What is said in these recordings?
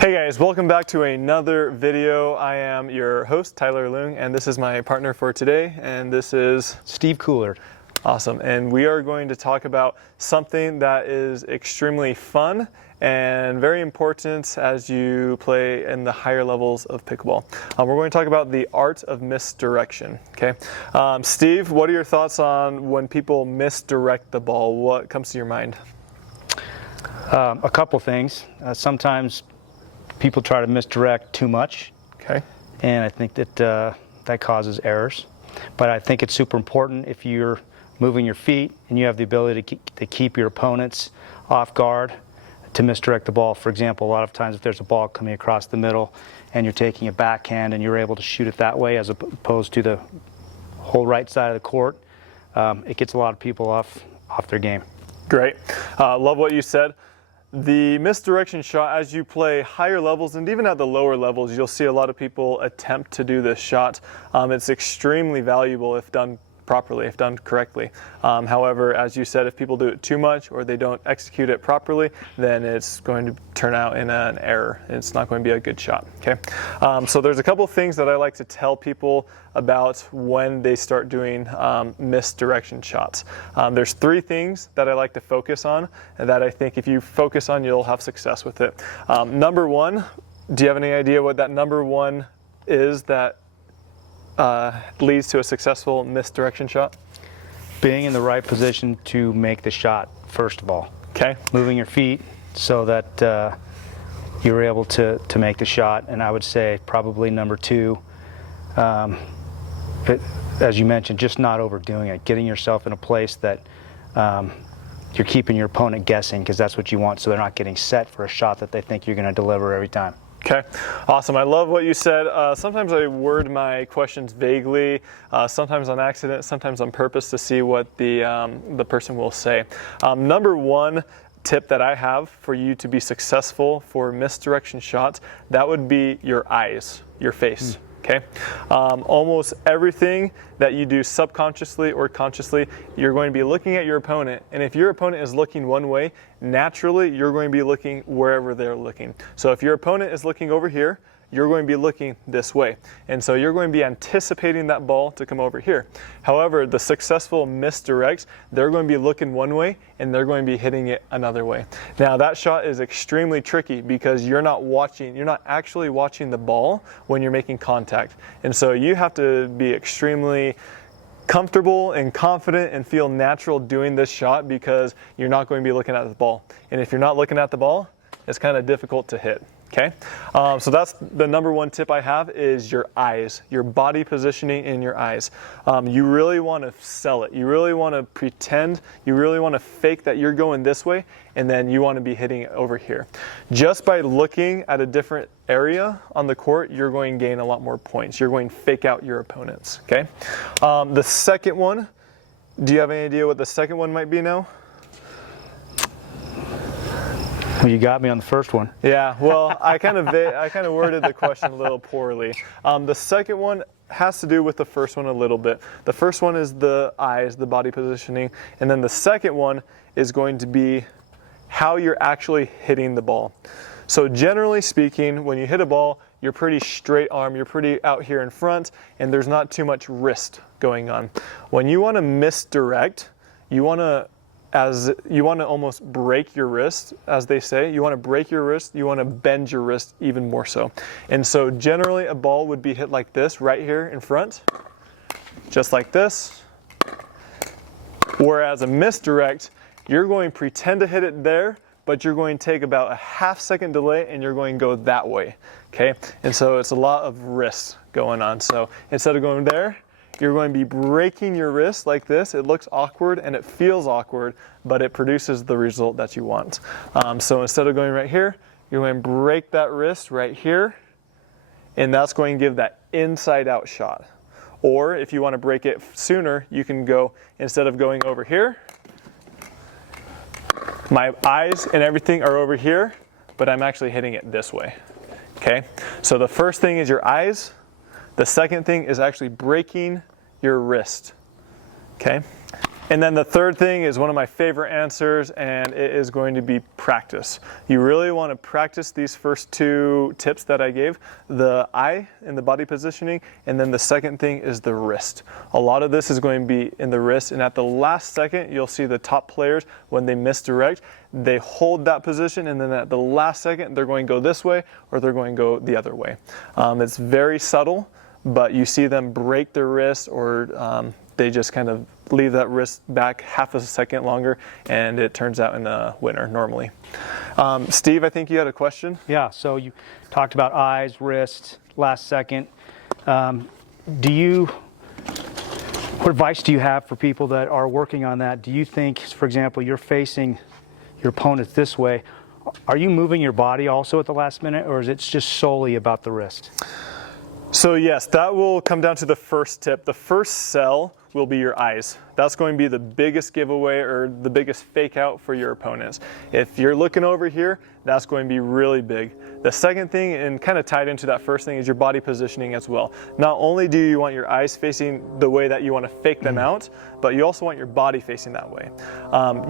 Hey guys, welcome back to another video. I am your host, Tyler Leung, and this is my partner for today, and this is Steve Coolard. Awesome. And we are going to talk about something that is extremely fun and very important as you play in the higher levels of pickleball. We're going to talk about the art of misdirection. Okay, Steve, what are your thoughts on when people misdirect the ball? What comes to your mind? A couple things. Sometimes people try to misdirect too much, Okay. and I think that that causes errors. But I think it's super important if you're moving your feet and you have the ability to keep your opponents off guard to misdirect the ball. For example, a lot of times if there's a ball coming across the middle and you're taking a backhand and you're able to shoot it that way as opposed to the whole right side of the court, it gets a lot of people off their game. Great. Love what you said. The misdirection shot, as you play higher levels and even at the lower levels, you'll see a lot of people attempt to do this shot. It's extremely valuable if done properly, if done correctly. However, as you said, if people do it too much or they don't execute it properly, then it's going to turn out in an error. It's not going to be a good shot. Okay. So there's a couple of things that I like to tell people about when they start doing misdirection shots. There's three things that I like to focus on and that I think if you focus on, you'll have success with it. Number one, do you have any idea what that number one is that leads to a successful misdirection shot? Being in the right position to make the shot, first of all. Okay. Moving your feet so that you're able to make the shot. And I would say probably number two, as you mentioned, just not overdoing it. Getting yourself in a place that you're keeping your opponent guessing, because that's what you want, so they're not getting set for a shot that they think you're going to deliver every time. Okay, awesome. I love what you said. Sometimes I word my questions vaguely, sometimes on accident, sometimes on purpose to see what the person will say. Number one tip that I have for you to be successful for misdirection shots, that would be your eyes, your face. Okay, almost everything that you do subconsciously or consciously, you're going to be looking at your opponent, and if your opponent is looking one way, naturally you're going to be looking wherever they're looking. So if your opponent is looking over here, you're going to be looking this way, and so you're going to be anticipating that ball to come over here. However, the successful misdirects, they're going to be looking one way and they're going to be hitting it another way. Now that shot is extremely tricky because you're not actually watching the ball when you're making contact, and so you have to be extremely comfortable and confident and feel natural doing this shot because you're not going to be looking at the ball, and if you're not looking at the ball, it's kind of difficult to hit. Okay, so that's the number one tip I have is your eyes, your body positioning in your eyes. You really want to sell it. You really want to pretend, you really want to fake that you're going this way, and then you want to be hitting it over here. Just by looking at a different area on the court, you're going to gain a lot more points. You're going to fake out your opponents, okay? The second one, do you have any idea what the second one might be now? Well, you got me on the first one. Yeah, well, I kind of worded the question a little poorly. The second one has to do with the first one a little bit. The first one is the eyes, the body positioning, and then the second one is going to be how you're actually hitting the ball. So generally speaking, when you hit a ball, you're pretty straight arm, you're pretty out here in front, and there's not too much wrist going on. When you want to misdirect, you want to almost break your wrist, as they say. You want to break your wrist, you want to bend your wrist even more so. And so generally a ball would be hit like this right here in front, just like this. Whereas a misdirect, you're going to pretend to hit it there, but you're going to take about a half-second delay and you're going to go that way, okay? And so it's a lot of wrist going on. So instead of going there, you're going to be breaking your wrist like this. It looks awkward and it feels awkward, but it produces the result that you want. So instead of going right here, you're going to break that wrist right here, and that's going to give that inside out shot. Or if you want to break it sooner, you can go, instead of going over here, my eyes and everything are over here, but I'm actually hitting it this way, okay? So the first thing is your eyes. The second thing is actually breaking your wrist, okay? And then the third thing is one of my favorite answers, and it is going to be practice. You really want to practice these first two tips that I gave, the eye and the body positioning, and then the second thing is the wrist. A lot of this is going to be in the wrist, and at the last second, you'll see the top players, when they misdirect, they hold that position, and then at the last second, they're going to go this way, or they're going to go the other way. It's very subtle, but you see them break their wrist, or they just kind of leave that wrist back half a second longer, and it turns out in a winner normally. Steve, I think you had a question? Yeah, so you talked about eyes, wrists, last second. What advice do you have for people that are working on that? Do you think, for example, you're facing your opponent this way, are you moving your body also at the last minute, or is it just solely about the wrist? So yes, that will come down to the first tip. The first sell will be your eyes. That's going to be the biggest giveaway or the biggest fake out for your opponents. If you're looking over here, that's going to be really big. The second thing, and kind of tied into that first thing, is your body positioning as well. Not only do you want your eyes facing the way that you want to fake them out, but you also want your body facing that way.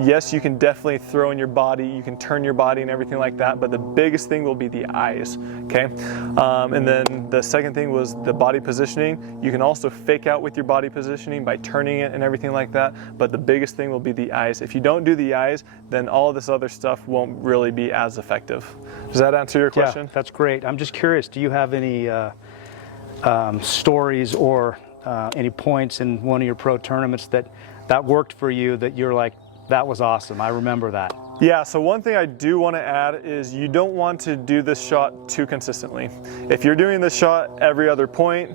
Yes, you can definitely throw in your body, you can turn your body and everything like that, but the biggest thing will be the eyes, okay? And then the second thing was the body positioning. You can also fake out with your body positioning by turning it and everything like that, but the biggest thing will be the eyes. If you don't do the eyes, then all this other stuff won't really be as effective. Does that answer your question? Yeah, that's great. I'm just curious, do you have any stories or any points in one of your pro tournaments that worked for you that you're like, that was awesome, I remember that? Yeah, so one thing I do want to add is you don't want to do this shot too consistently. If you're doing this shot every other point,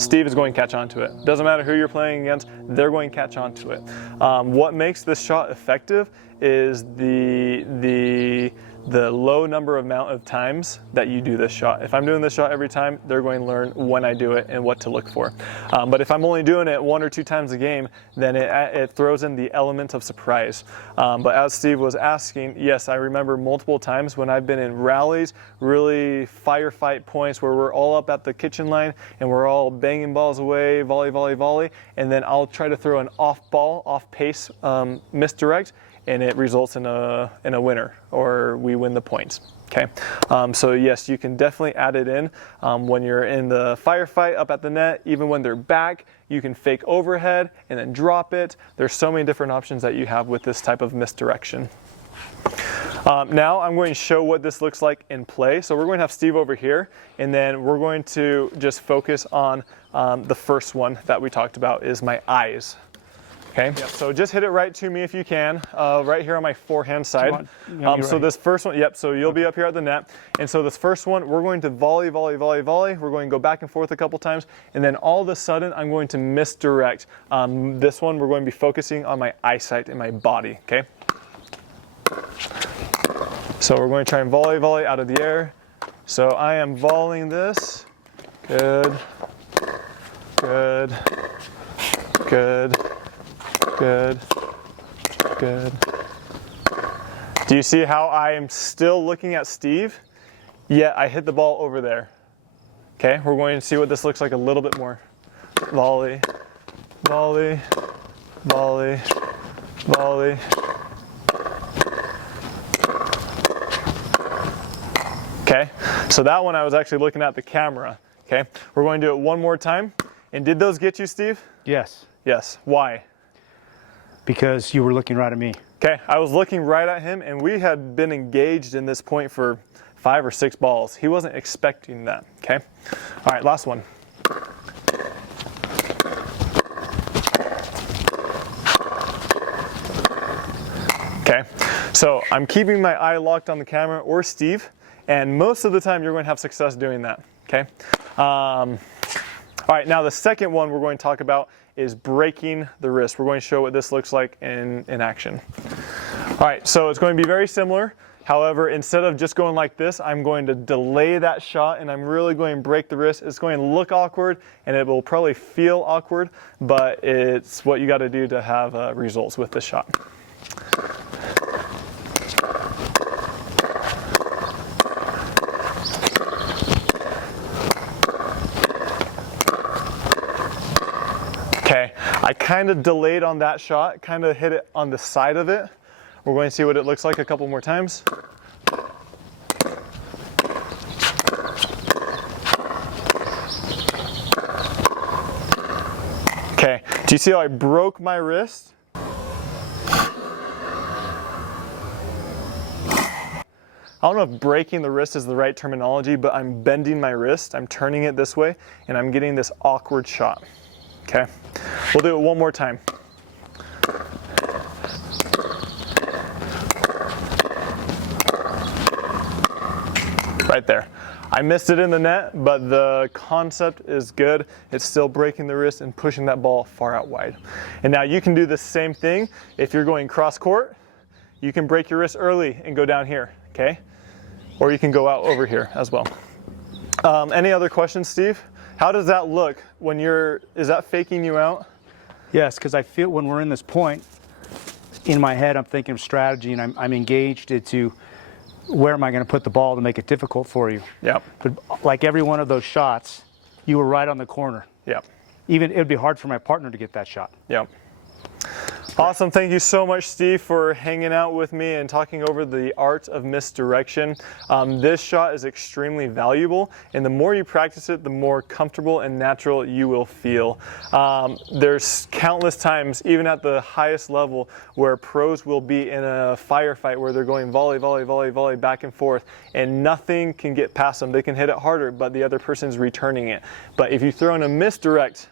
Steve is going to catch on to it. Doesn't matter who you're playing against, they're going to catch on to it. What makes this shot effective is the low amount of times that you do this shot. If I'm doing this shot every time, they're going to learn when I do it and what to look for. But if I'm only doing it 1 or 2 times a game, then it throws in the element of surprise. But as Steve was asking, yes, I remember multiple times when I've been in rallies, really firefight points where we're all up at the kitchen line and we're all banging balls away, volley, volley, volley, and then I'll try to throw an off ball, off pace misdirect, and it results in a winner, or we win the points. Okay, so yes, you can definitely add it in when you're in the firefight up at the net. Even when they're back, you can fake overhead and then drop it. There's so many different options that you have with this type of misdirection. Now I'm going to show what this looks like in play. So we're going to have Steve over here, and then we're going to just focus on the first one that we talked about, is my eyes. Okay, yep. So just hit it right to me if you can, right here on my forehand side. So this first one, yep, so you'll be up here at the net. And so this first one, we're going to volley, volley, volley, volley. We're going to go back and forth a couple times. And then all of a sudden, I'm going to misdirect. This one, we're going to be focusing on my eyesight and my body, okay? So we're going to try and volley, volley out of the air. So I am volleying this. Good, good, good. Good, good. Do you see how I am still looking at Steve? Yet I hit the ball over there. Okay, we're going to see what this looks like a little bit more. Volley, volley, volley, volley. Okay, so that one I was actually looking at the camera. Okay, we're going to do it one more time. And did those get you, Steve? Yes. Yes. Why? Because you were looking right at me. Okay, I was looking right at him, and we had been engaged in this point for 5 or 6 balls. He wasn't expecting that, okay? All right, last one. Okay, so I'm keeping my eye locked on the camera or Steve, and most of the time you're going to have success doing that, okay? All right, now the second one we're going to talk about is breaking the wrist. We're going to show what this looks like in action. All right, so it's going to be very similar. However, instead of just going like this, I'm going to delay that shot, and I'm really going to break the wrist. It's going to look awkward, and it will probably feel awkward, but it's what you got to do to have results with this shot. I kind of delayed on that shot, kind of hit it on the side of it. We're going to see what it looks like a couple more times. Okay, do you see how I broke my wrist? I don't know if breaking the wrist is the right terminology, but I'm bending my wrist, I'm turning it this way, and I'm getting this awkward shot. Okay, we'll do it one more time. Right there. I missed it in the net, but the concept is good. It's still breaking the wrist and pushing that ball far out wide. And now you can do the same thing. If you're going cross court, you can break your wrist early and go down here, okay? Or you can go out over here as well. Any other questions, Steve? How does that look when is that faking you out? Yes, because I feel when we're in this point, in my head, I'm thinking of strategy and I'm engaged into where am I going to put the ball to make it difficult for you. Yep. But like every one of those shots, you were right on the corner. Yep. Even it would be hard for my partner to get that shot. Yep. Awesome. Thank you so much, Steve, for hanging out with me and talking over the art of misdirection. This shot is extremely valuable, and the more you practice it, the more comfortable and natural you will feel. There's countless times, even at the highest level, where pros will be in a firefight where they're going volley, volley, volley, volley, back and forth, and nothing can get past them. They can hit it harder, but the other person's returning it. But if you throw in a misdirect,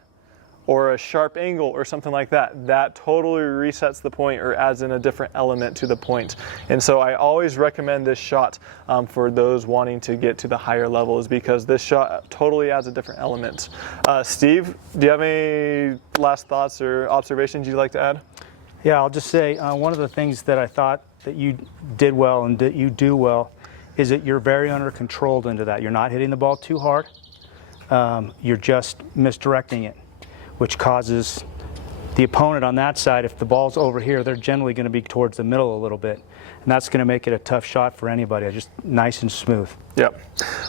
or a sharp angle or something like that, that totally resets the point or adds in a different element to the point. And so I always recommend this shot for those wanting to get to the higher levels, because this shot totally adds a different element. Steve, do you have any last thoughts or observations you'd like to add? Yeah, I'll just say one of the things that I thought that you did well and that you do well is that you're very under controlled into that. You're not hitting the ball too hard. You're just misdirecting it, which causes the opponent on that side, if the ball's over here, they're generally going to be towards the middle a little bit. And that's going to make it a tough shot for anybody, just nice and smooth. Yep.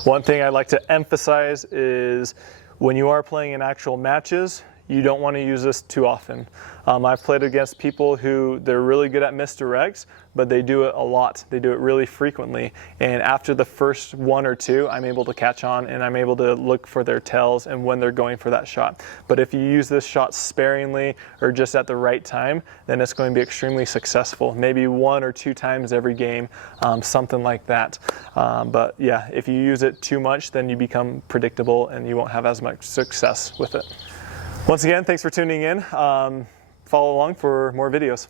One thing I'd like to emphasize is when you are playing in actual matches, you don't want to use this too often. I've played against people who they're really good at misdirects, but they do it a lot. They do it really frequently. And after the first one or two, I'm able to catch on and I'm able to look for their tells and when they're going for that shot. But if you use this shot sparingly or just at the right time, then it's going to be extremely successful. Maybe 1 or 2 times every game, something like that. But yeah, if you use it too much, then you become predictable and you won't have as much success with it. Once again, thanks for tuning in. Follow along for more videos.